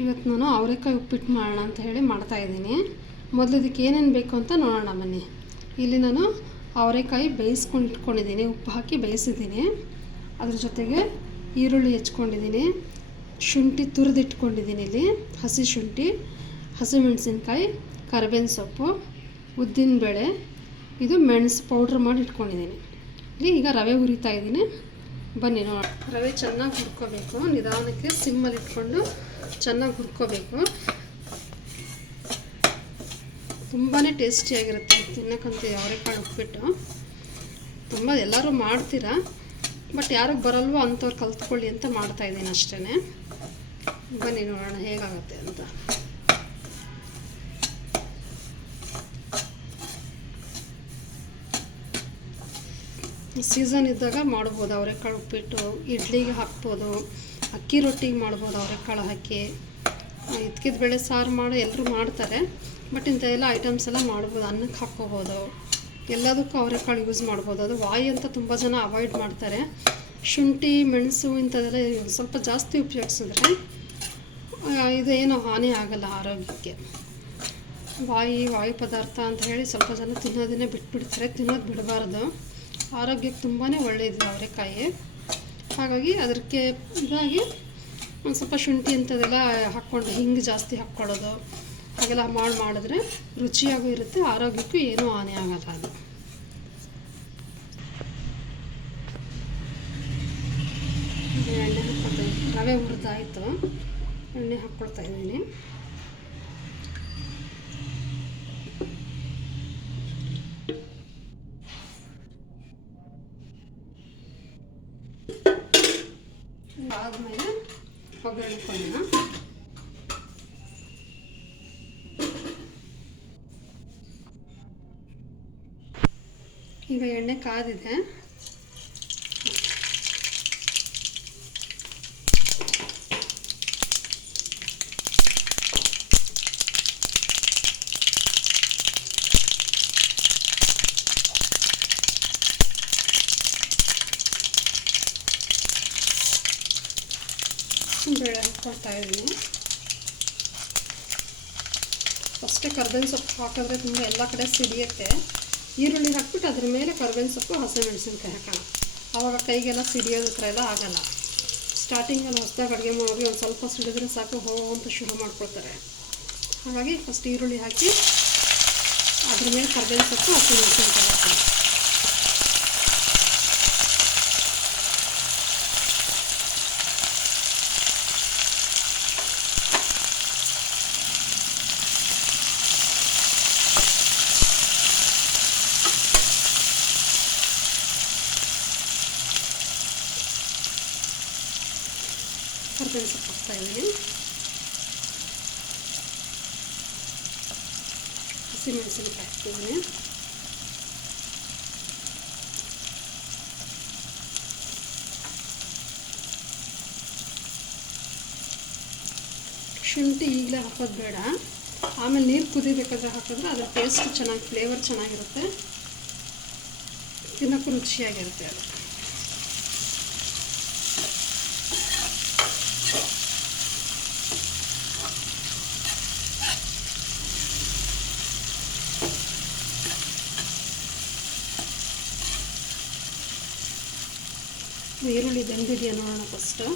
ಇವತ್ತು ನಾನು ಅವರೆಕಾಯಿ ಉಪ್ಪಿಟ್ಟು ಮಾಡೋಣ ಅಂತ ಹೇಳಿ ಮಾಡ್ತಾಯಿದ್ದೀನಿ. ಮೊದಲು ಇದಕ್ಕೆ ಏನೇನು ಬೇಕು ಅಂತ ನೋಡೋಣ ಬನ್ನಿ. ಇಲ್ಲಿ ನಾನು ಅವರೆಕಾಯಿ ಬೇಯಿಸ್ಕೊಂಡು ಇಟ್ಕೊಂಡಿದ್ದೀನಿ, ಉಪ್ಪು ಹಾಕಿ ಬೇಯಿಸಿದ್ದೀನಿ. ಅದ್ರ ಜೊತೆಗೆ ಈರುಳ್ಳಿ ಹೆಚ್ಕೊಂಡಿದ್ದೀನಿ, ಶುಂಠಿ ತುರಿದಿಟ್ಕೊಂಡಿದ್ದೀನಿ, ಇಲ್ಲಿ ಹಸಿ ಶುಂಠಿ, ಹಸಿಮೆಣಸಿನ್ಕಾಯಿ, ಕರಿಬೇವಿನ ಸೊಪ್ಪು, ಉದ್ದಿನಬೇಳೆ, ಇದು ಮೆಣಸು ಪೌಡ್ರ್ ಮಾಡಿ ಇಟ್ಕೊಂಡಿದ್ದೀನಿ. ಇಲ್ಲಿ ಈಗ ರವೆ ಹುರಿತಾ ಇದ್ದೀನಿ, ಬನ್ನಿ ನೋಡಿ. ರವೆ ಚೆನ್ನಾಗಿ ಹುರ್ಕೋಬೇಕು, ನಿಧಾನಕ್ಕೆ ಸಿಮ್ಮಲ್ಲಿ ಇಟ್ಕೊಂಡು ಚೆನ್ನಾಗಿ ಹುರ್ಕೋಬೇಕು. ತುಂಬಾ ಟೇಸ್ಟಿಯಾಗಿರುತ್ತೆ ತಿನ್ನಕ್ಕಂತ ಅವರೆಕಾಳು ಉಪ್ಪಿಟ್ಟು. ತುಂಬ ಎಲ್ಲರೂ ಮಾಡ್ತೀರಾ, ಬಟ್ ಯಾರಿಗೆ ಬರಲ್ವೋ ಅಂಥವ್ರು ಕಲ್ತ್ಕೊಳ್ಳಿ ಅಂತ ಮಾಡ್ತಾಯಿದ್ದೀನಿ ಅಷ್ಟೇ. ಬನ್ನಿ ನೋಡೋಣ ಹೇಗಾಗುತ್ತೆ ಅಂತ. ಸೀಸನ್ ಇದ್ದಾಗ ಮಾಡ್ಬೋದು ಅವರೆಕಾಳು ಉಪ್ಪಿಟ್ಟು, ಇಡ್ಲಿಗೆ ಹಾಕ್ಬೋದು, ಅಕ್ಕಿ ರೊಟ್ಟಿಗೆ ಮಾಡ್ಬೋದು ಅವರೆಕಾಳು ಹಾಕಿ, ಇದ್ಕಿದ ಬೇಳೆ ಸಾರು ಮಾಡಿ ಎಲ್ಲರೂ ಮಾಡ್ತಾರೆ. ಬಟ್ ಇಂಥ ಎಲ್ಲ ಐಟಮ್ಸ್ ಎಲ್ಲ ಮಾಡ್ಬೋದು, ಅನ್ನಕ್ಕೆ ಹಾಕ್ಕೋಬೋದು, ಎಲ್ಲದಕ್ಕೂ ಅವರೆಕಾಳು ಯೂಸ್ ಮಾಡ್ಬೋದು. ಅದು ವಾಯಿ ಅಂತ ತುಂಬ ಜನ ಅವಾಯ್ಡ್ ಮಾಡ್ತಾರೆ. ಶುಂಠಿ ಮೆಣಸು ಇಂಥದ್ದೆಲ್ಲ ಸ್ವಲ್ಪ ಜಾಸ್ತಿ ಉಪಯೋಗಿಸಿದ್ರೆ ಇದೇನು ಹಾನಿ ಆಗಲ್ಲ ಆರೋಗ್ಯಕ್ಕೆ. ವಾಯು ಪದಾರ್ಥ ಅಂತ ಹೇಳಿ ಸ್ವಲ್ಪ ಜನ ತಿನ್ನೋದನ್ನೇ ಬಿಟ್ಬಿಡ್ತಾರೆ, ತಿನ್ನೋದು ಬಿಡಬಾರ್ದು. ಆರೋಗ್ಯಕ್ಕೆ ತುಂಬಾ ಒಳ್ಳೆಯದು ಅವರೆಕಾಯಿ. ಹಾಗಾಗಿ ಅದಕ್ಕೆ ಇದಾಗಿ ಒಂದು ಸ್ವಲ್ಪ ಶುಂಠಿ ಅಂಥದ್ದೆಲ್ಲ ಹಾಕ್ಕೊಂಡು ಹಿಂಗೆ ಜಾಸ್ತಿ ಹಾಕ್ಕೊಳ್ಳೋದು ಹಾಗೆಲ್ಲ ಮಾಡಿದ್ರೆ ರುಚಿಯಾಗೂ ಇರುತ್ತೆ, ಆರೋಗ್ಯಕ್ಕೂ ಏನೂ ಹಾನಿ ಆಗಲ್ಲ ಅದು. ಎಣ್ಣೆ ಹಾಕ್ಕೊಳ್ತಾ ಇದ್ದೀನಿ, ರವೆ ಹುರಿದಾಯಿತು, ಎಣ್ಣೆ ಹಾಕ್ಕೊಳ್ತಾ ಇದ್ದೀನಿ. ಆದಮೇಲೆ ಒಗ್ಗರಣೆ ಕೊಡೋಣ. ಈಗ ಎಣ್ಣೆ ಕಾದಿದೆ, ಬೇಳೆ ಹಾಕ್ಕೊಳ್ತಾ ಇದ್ದೀನಿ. ಫಸ್ಟೇ ಕರ್ಬೇವಿನ ಸೊಪ್ಪು ಹಾಕಿದ್ರೆ ತುಂಬ ಎಲ್ಲ ಕಡೆ ಸಿಡಿಯುತ್ತೆ. ಈರುಳ್ಳಿ ಹಾಕ್ಬಿಟ್ಟು ಅದ್ರ ಮೇಲೆ ಕರ್ಬೇವಿನ ಸೊಪ್ಪು ಹಸಿಮೆಣಸಿನ್ಕಾಯಿ ಹಾಕೋಣ, ಆವಾಗ ಕೈಗೆಲ್ಲ ಸಿಡಿಯೋದು ಥರ ಎಲ್ಲ ಆಗಲ್ಲ. ಸ್ಟಾರ್ಟಿಂಗಲ್ಲಿ ಹೊಸದಾಗಿ ಅಡುಗೆ ಮಾಡೋದು ಒಂದು ಸ್ವಲ್ಪ ಸಿಡಿದ್ರೆ ಸಾಕು ಅಂತ ಶುರು ಮಾಡ್ಕೊಳ್ತಾರೆ. ಹಾಗಾಗಿ ಫಸ್ಟ್ ಈರುಳ್ಳಿ ಹಾಕಿ ಅದ್ರ ಮೇಲೆ ಕರ್ಬೇವಿನ ಸೊಪ್ಪು ಹಸಿಮೆಣಸಿನ್ಕಾಯಿ ಹಾಕೋಣ. ಕರ್ಬೇವಿನ ಸೊಪ್ಪು ಹಾಕ್ತಾಯಿದ್ದೀನಿ, ಹಸಿಮೆಣಸಿನ್ಕಾಯಿ ಹಾಕ್ತಿದ್ದೀನಿ, ಶುಂಠಿ ಈಗಲೇ ಹಾಕೋದು ಬೇಡ, ಆಮೇಲೆ ನೀರು ಕುದಿಬೇಕಾದ್ರೆ ಹಾಕಿದ್ರೆ ಅದರ ಟೇಸ್ಟ್ ಚೆನ್ನಾಗಿ, ಫ್ಲೇವರ್ ಚೆನ್ನಾಗಿರುತ್ತೆ, ತಿನ್ನೋಕ್ಕೂ ರುಚಿಯಾಗಿರುತ್ತೆ ಅದು. ಈರುಳ್ಳಿ ಬೆಂದಿದೆಯಾ ನೋಡೋಣ ಫಸ್ಟು.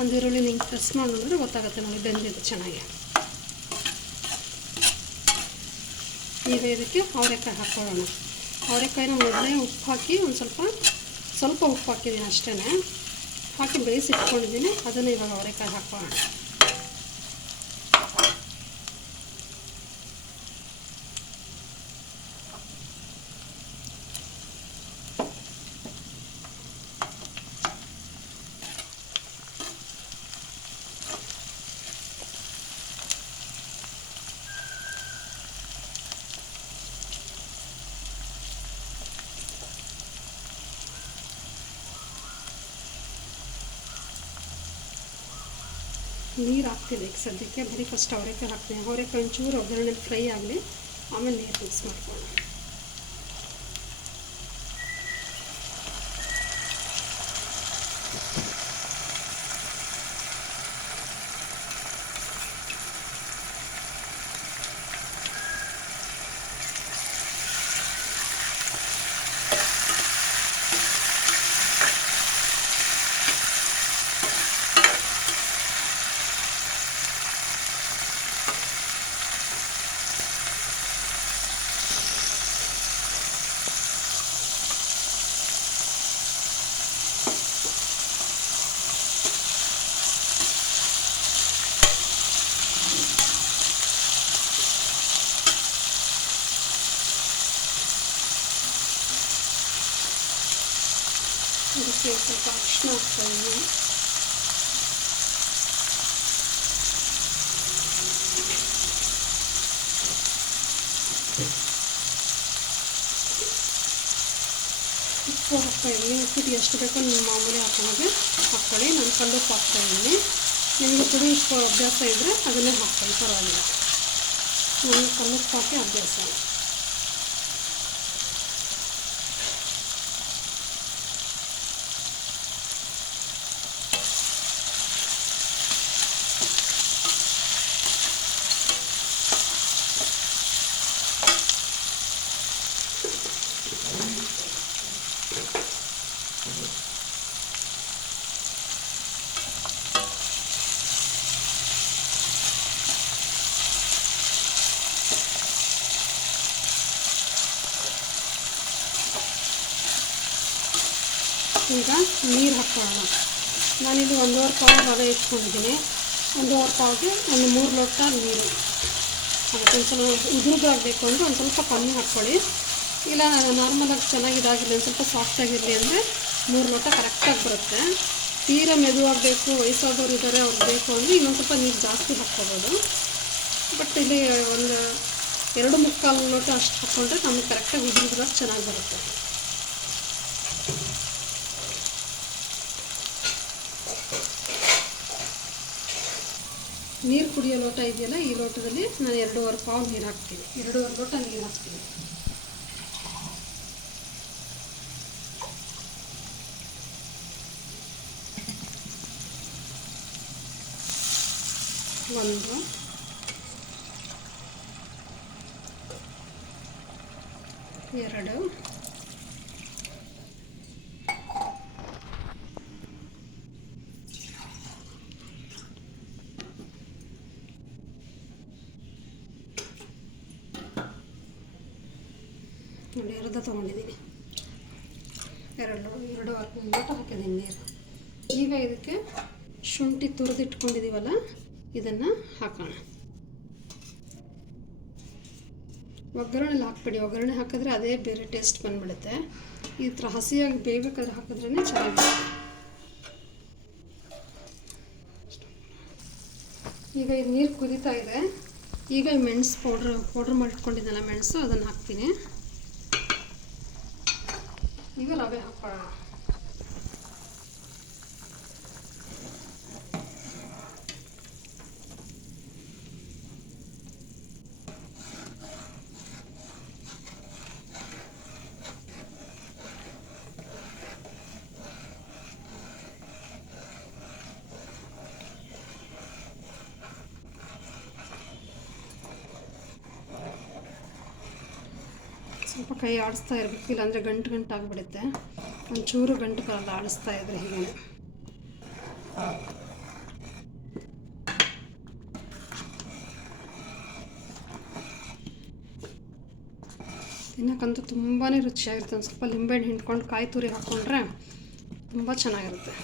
ಒಂದು ಈರುಳ್ಳಿ ನಿಂಗೆ ಪ್ರೆಸ್ ಮಾಡಿ ನೋಡಿದ್ರೆ ಗೊತ್ತಾಗುತ್ತೆ ನೋಡಿ ಬೆಂದಿದೆ ಚೆನ್ನಾಗಿ. ಈಗ ಇದಕ್ಕೆ ಅವರೆಕಾಯಿ ಹಾಕ್ಕೊಳ್ಳೋಣ. ಅವರೆಕಾಯಿನ ಮೊದಲೇ ಉಪ್ಪು ಹಾಕಿ ಒಂದು ಸ್ವಲ್ಪ ಉಪ್ಪು ಹಾಕಿದ್ದೀನಿ ಅಷ್ಟೇ, ಹಾಕಿ ಬೇಯಿಸಿ ಇಟ್ಕೊಂಡಿದ್ದೀನಿ. ಅದನ್ನು ಇವಾಗ ಅವರೆಕಾಯಿ ಹಾಕ್ಕೊಳ್ಳೋಣ. ನೀರು ಹಾಕ್ತಿಲ್ಲ ಈಗ ಸದ್ಯಕ್ಕೆ, ಬರೀ ಫಸ್ಟ್ ಅವರೆಕಾಯಿ ಹಾಕ್ತೀನಿ. ಅವರೆಕಾಯಿ ಒಂಚೂರು ಒಗ್ಗರಣೆ ಫ್ರೈ ಆಗಲಿ, ಆಮೇಲೆ ನೀರು ಮಿಕ್ಸ್ ಮಾಡ್ಕೊಳ್ಳೋಣ. ಸ್ವಲ್ಪ ಅರಿಶಿನ ಹಾಕ್ತಾಯಿದ್ದೀನಿ. ಉಪ್ಪು ಹಾಕ್ತಾಯಿದ್ದೀನಿ. ಉಪ್ಪಿಟ್ಟು ಎಷ್ಟು ಬೇಕೋ ನೀವು ಮಾಮೂಲಿ ಹಾಕೊಂಡಾಗೆ ಹಾಕ್ಕೊಳ್ಳಿ. ನಾನು ಕಲ್ಲುಪ್ಪು ಹಾಕ್ತಾಯಿದ್ದೀನಿ. ನಿಮಗೆ ಪುಡಿ ಉಪ್ಪು ಅಭ್ಯಾಸ ಇದ್ದರೆ ಅದನ್ನೇ ಹಾಕ್ಕೊಳ್ಳಿ, ಪರವಾಗಿಲ್ಲ. ನನಗೆ ಕಲ್ಲುಪ್ಪು ಹಾಕಿ ಅಭ್ಯಾಸ. ಈಗ ನೀರು ಹಾಕ್ಕೊಳ್ಳೋಣ. ನಾನಿಲ್ಲಿ 1.5 ಪಾವು ರವೆ ಇಟ್ಕೊಂಡಿದ್ದೀನಿ. 1.5 ಪಾವಿಗೆ ಒಂದು 3 ಲೋಟ ನೀರು. ಅದಕ್ಕೆ ಒಂದು ಸ್ವಲ್ಪ ಉದುರುಗಾಗಬೇಕು ಅಂದರೆ ಒಂದು ಸ್ವಲ್ಪ ಕಮ್ಮಿ ಹಾಕ್ಕೊಳ್ಳಿ. ಇಲ್ಲ ನಾರ್ಮಲಾಗಿ ಚೆನ್ನಾಗಿದಾಗಿರಲಿ, ಒಂದು ಸ್ವಲ್ಪ ಸಾಫ್ಟಾಗಿರಲಿ ಅಂದರೆ 3 ಲೋಟ ಕರೆಕ್ಟಾಗಿ ಬರುತ್ತೆ. ತೀರಾ ಮೆದುವಾಗಬೇಕು, ವಯಸ್ಸಾದವ್ರು ಇದ್ದಾರೆ, ಅವ್ರಿಗೆ ಬೇಕು ಅಂದರೆ ಇನ್ನೊಂದು ಸ್ವಲ್ಪ ನೀರು ಜಾಸ್ತಿ ಹಾಕ್ಕೋಬೋದು. ಬಟ್ ಇಲ್ಲಿ ಒಂದು 2-3/4 ಲೋಟ ಅಷ್ಟು ಹಾಕ್ಕೊಂಡ್ರೆ ನಮಗೆ ಕರೆಕ್ಟಾಗಿ ಉದುರುದಾಗ ಚೆನ್ನಾಗಿ ಬರುತ್ತೆ. ನೀರು ಕುಡಿಯೋ ಲೋಟ ಇದೆಯಲ್ಲ, ಈ ಲೋಟದಲ್ಲಿ ನಾನು 2.5 ಪಾವು ನೀರು ಹಾಕ್ತೀನಿ. 2.5 ಲೋಟ ನೀರು ಹಾಕ್ತೀನಿ. ಒಂದು, 2, 2 ತೊಗೊಂಡಿದ್ದೀನಿ. 2 ಲೋಟ ಹಾಕಿದ್ದೀನಿ ನೀರು. ಈಗ ಇದಕ್ಕೆ ಶುಂಠಿ ತುರಿದಿಟ್ಕೊಂಡಿದ್ದೀವಲ್ಲ, ಇದನ್ನು ಹಾಕೋಣ. ಒಗ್ಗರಣೆಲಿ ಹಾಕ್ಬೇಡಿ. ಒಗ್ಗರಣೆ ಹಾಕಿದ್ರೆ ಅದೇ ಬೇರೆ ಟೇಸ್ಟ್ ಬಂದುಬಿಡುತ್ತೆ. ಈ ಥರ ಹಸಿಯಾಗಿ ಬೇಯಬೇಕಾದ್ರೆ ಹಾಕಿದ್ರೇ ಚೆನ್ನಾಗಿರುತ್ತೆ. ಈಗ ಇದು ನೀರು ಕುದೀತಾ ಇದೆ. ಈಗ ಮೆಣಸು ಪೌಡ್ರ್ ಮಾಡಿಟ್ಕೊಂಡಿದ್ದೆನಲ್ಲ ಮೆಣಸು, ಅದನ್ನು ಹಾಕ್ತೀನಿ. ಈಗ ರವೆ ಹಾಕ್ಕೊಳ್ಳೋಣ. ಸ್ವಲ್ಪ ಕೈ ಆಡಿಸ್ತಾ ಇರಬೇಕು, ಇಲ್ಲಾಂದರೆ ಗಂಟು ಆಗಿಬಿಡುತ್ತೆ. ಒಂಚೂರು ಗಂಟು ಬರಲ್ಲ ಆಡಿಸ್ತಾ ಇದ್ರೆ. ಹೀಗೆ ತಿನ್ನೋಕ್ಕಂತೂ ತುಂಬಾ ರುಚಿಯಾಗಿರುತ್ತೆ. ಒಂದು ಸ್ವಲ್ಪ ಲಿಂಬೆಹಣ್ಣು ಹಿಂಡ್ಕೊಂಡು ಕಾಯಿ ತುರಿ ಹಾಕ್ಕೊಂಡ್ರೆ ತುಂಬ ಚೆನ್ನಾಗಿರುತ್ತೆ.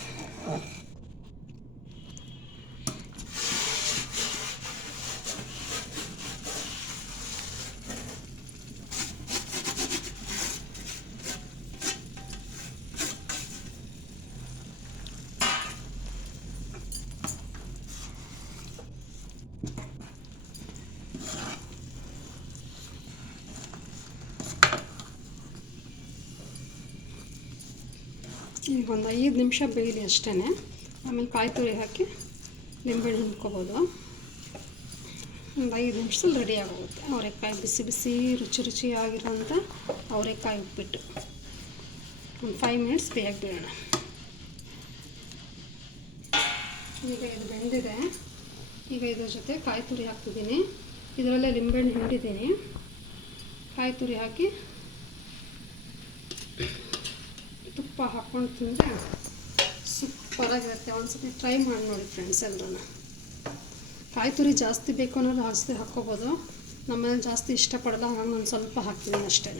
ಈಗ ಒಂದು 5 ನಿಮಿಷ ಬೇಯಲಿ ಅಷ್ಟೇ. ಆಮೇಲೆ ಕಾಯಿ ತುರಿ ಹಾಕಿ ಲಿಂಬೆಹಣ್ಣು ಹಿಂಡ್ಕೊಬೋದು. ಒಂದು 5 ನಿಮಿಷದಲ್ಲಿ ರೆಡಿ ಆಗೋಗುತ್ತೆ ಅವರೆಕಾಯಿ ಬಿಸಿ ಬಿಸಿ ರುಚಿಯಾಗಿರೋಂಥ ಅವರೆಕಾಯಿ ಉಪ್ಪಿಟ್ಟು. ಒಂದು 5 ಮಿನಿಟ್ಸ್ ಬೇಯಕ್ಕೆ ಬಿಡೋಣ. ಈಗ ಇದು ಬೆಂದಿದೆ. ಈಗ ಇದ್ರ ಜೊತೆ ಕಾಯಿ ತುರಿ ಹಾಕ್ತಿದ್ದೀನಿ. ಇದರಲ್ಲೇ ಲಿಂಬೆಹಣ್ಣು ಹಿಂಡಿದ್ದೀನಿ. ಕಾಯಿ ತುರಿ ಹಾಕಿ ತುಪ್ಪ ಹಾಕ್ಕೊಂಡು ತಿಂದರೆ ಸೂಪರಾಗಿರುತ್ತೆ. ಒಂದ್ಸತಿ ಟ್ರೈ ಮಾಡಿ ನೋಡಿ ಫ್ರೆಂಡ್ಸ್ ಎಲ್ಲರೂ. ಕಾಯಿ ತುರಿ ಜಾಸ್ತಿ ಬೇಕು ಅನ್ನೋದು ಜಾಸ್ತಿ ಹಾಕ್ಕೋಬೋದು. ನಮ್ಮನೇಲಿ ಜಾಸ್ತಿ ಇಷ್ಟಪಡಲ್ಲ, ಹಾಗಾಗಿ ಒಂದು ಸ್ವಲ್ಪ ಹಾಕ್ತೀನಿ ಅಷ್ಟೇ.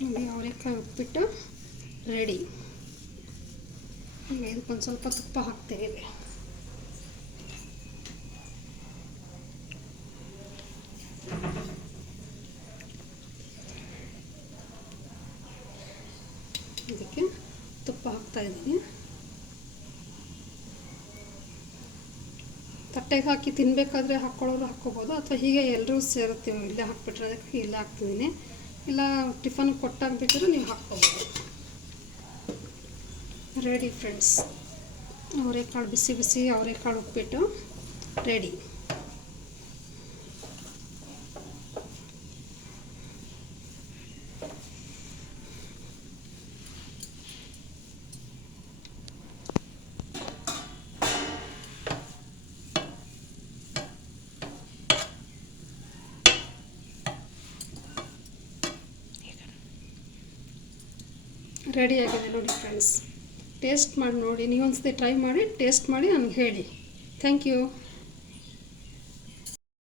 ನೋಡಿ, ಅವರೆಕಾಯಿ ಉಪ್ಪಿಟ್ಟು ರೆಡಿ. ಈಗ ಇದಕ್ಕೊಂದು ಸ್ವಲ್ಪ ತುಪ್ಪ ಹಾಕ್ತೀವಿ. ಇದಕ್ಕೆ ತುಪ್ಪ ಹಾಕ್ತಾಯಿದ್ದೀನಿ. ತಟ್ಟೆಗೆ ಹಾಕಿ ತಿನ್ನಬೇಕಾದ್ರೆ ಹಾಕ್ಕೊಳ್ಳೋರು ಹಾಕ್ಕೋಬೋದು, ಅಥವಾ ಹೀಗೆ ಎಲ್ಲರೂ ಸೇರುತ್ತೀವಿ ಇಲ್ಲೇ ಹಾಕ್ಬಿಟ್ರೆ ಅದಕ್ಕೆ ಇಲ್ಲೇ ಹಾಕ್ತಿದ್ದೀನಿ. ಇಲ್ಲ ಟಿಫನ್ ಕೊಟ್ಟಾಗಬೇಕಿದ್ರೆ ನೀವು ಹಾಕ್ಕೋಬೋದು. ರೆಡಿ ಫ್ರೆಂಡ್ಸ್, ಅವರೆಕಾಳು ಬಿಸಿ ಬಿಸಿ ಅವರೆಕಾಳು ಉಪ್ಪಿಟ್ಟು ರೆಡಿ. ರೆಡಿಯಾಗಿದೆ ನೋಡಿ ಫ್ರೆಂಡ್ಸ್, ಟೇಸ್ಟ್ ಮಾಡಿ ನೋಡಿ. ನೀವು ಒಂದ್ಸತಿ ಟ್ರೈ ಮಾಡಿ ಟೇಸ್ಟ್ ಮಾಡಿ ನನಗೆ ಹೇಳಿ. Thank you.